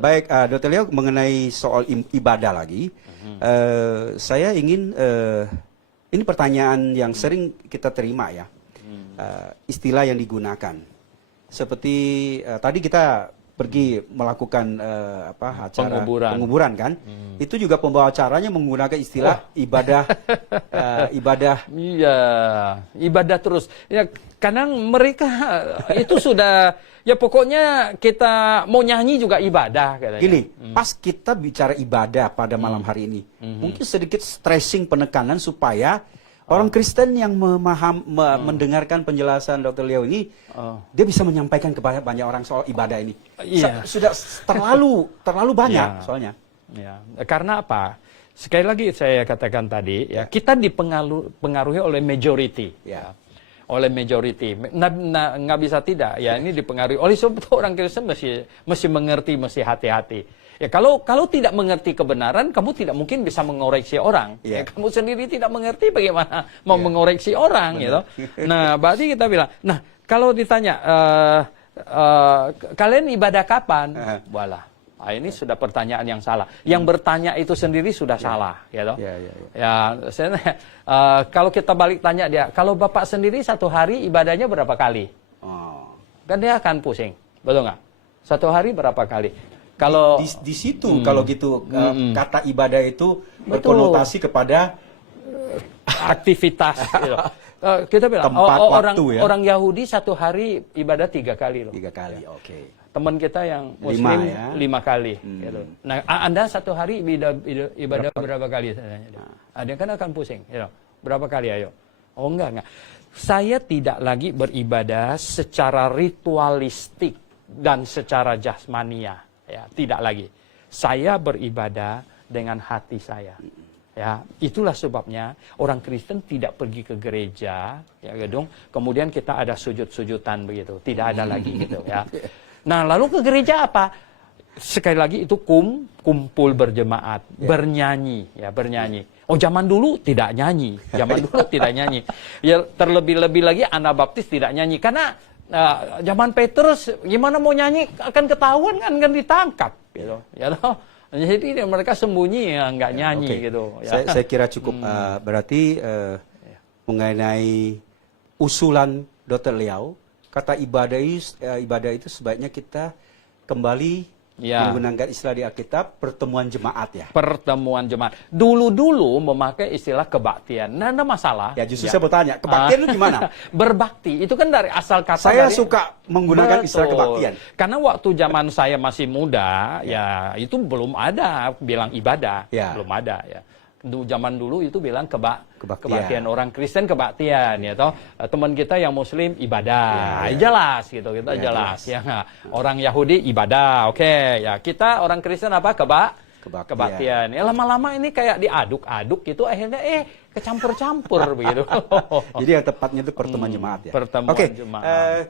Baik, Dr. Leo, mengenai soal ibadah lagi, saya ingin, ini pertanyaan yang sering kita terima ya, istilah yang digunakan. Seperti tadi kita pergi melakukan acara penguburan kan, itu juga pembawa acaranya menggunakan istilah ibadah, ibadah. Iya, ibadah terus. Ya, kadang mereka itu sudah, ya pokoknya kita mau nyanyi juga ibadah katanya. Gini, pas kita bicara ibadah pada malam hari ini, mungkin sedikit stressing penekanan supaya orang Kristen yang mendengarkan penjelasan Dr. Leo ini, dia bisa menyampaikan kepada banyak orang soal ibadah ini. Iya. Sudah terlalu banyak soalnya. Ya. Karena apa? Sekali lagi saya katakan tadi, ya kita dipengaruhi oleh majority. Ya. Oleh majority, nggak bisa tidak. Ya ini dipengaruhi oleh sebab itu orang Kristen mesti mengerti, mesti hati-hati. Ya kalau tidak mengerti kebenaran, kamu tidak mungkin bisa mengoreksi orang. Yeah. Ya, kamu sendiri tidak mengerti bagaimana mau mengoreksi orang, gitu. Nah, berarti kita bilang, nah kalau ditanya kalian ibadah kapan? Walah. Nah, ini sudah pertanyaan yang salah. Yang bertanya itu sendiri sudah salah, gitu. Ya, kalau kita balik tanya dia, kalau Bapak sendiri satu hari ibadahnya berapa kali? Kan dia akan pusing, betul nggak? Satu hari berapa kali? Kalau di situ kalau gitu kata ibadah itu berkonotasi kepada aktivitas. Gitu. Kita bilang tempat, waktu, ya? Orang Yahudi satu hari ibadah 3 kali loh. 3 kali, ya. oke. Teman kita yang Muslim 5 kali. Gitu. Nah, Anda satu hari ibadah berapa kali? Dia kan akan pusing. Gitu. Berapa kali ayo? Oh enggak. Saya tidak lagi beribadah secara ritualistik dan secara jasmania. Ya, tidak lagi. Saya beribadah dengan hati saya. Ya, itulah sebabnya orang Kristen tidak pergi ke gereja, ya gedung. Kemudian kita ada sujud-sujudan begitu, tidak ada lagi gitu ya. Nah, lalu ke gereja apa? Sekali lagi itu kumpul berjemaat, bernyanyi, ya bernyanyi. Oh, zaman dulu tidak nyanyi, Ya terlebih-lebih lagi Anabaptis tidak nyanyi karena zaman Petrus gimana mau nyanyi akan ketahuan kan ditangkap gitu ya toh. Jadi mereka sembunyi ya nggak nyanyi gitu ya. Saya kira cukup berarti mengenai usulan Dr. Leo, kata ibadah itu sebaiknya kita kembali menggunakan istilah di Alkitab pertemuan jemaat ya. Pertemuan jemaat. Dulu memakai istilah kebaktian. Nah, ada masalah. Ya justru saya bertanya, kebaktian itu gimana? Berbakti. Itu kan dari asal kata. Saya suka menggunakan istilah kebaktian. Karena waktu zaman saya masih muda, ya itu belum ada bilang ibadah. Belum ada ya. Zaman dulu itu bilang kebaktian. Orang Kristen kebaktian ya toh. Teman kita yang Muslim ibadah. Jelas gitu, kita jelas ya. Orang Yahudi ibadah. Oke, ya. Kita orang Kristen apa? Kebaktian. Ya lama-lama ini kayak diaduk-aduk gitu akhirnya kecampur-campur begitu. Jadi yang tepatnya itu pertemuan jemaat ya. Pertemuan jemaat.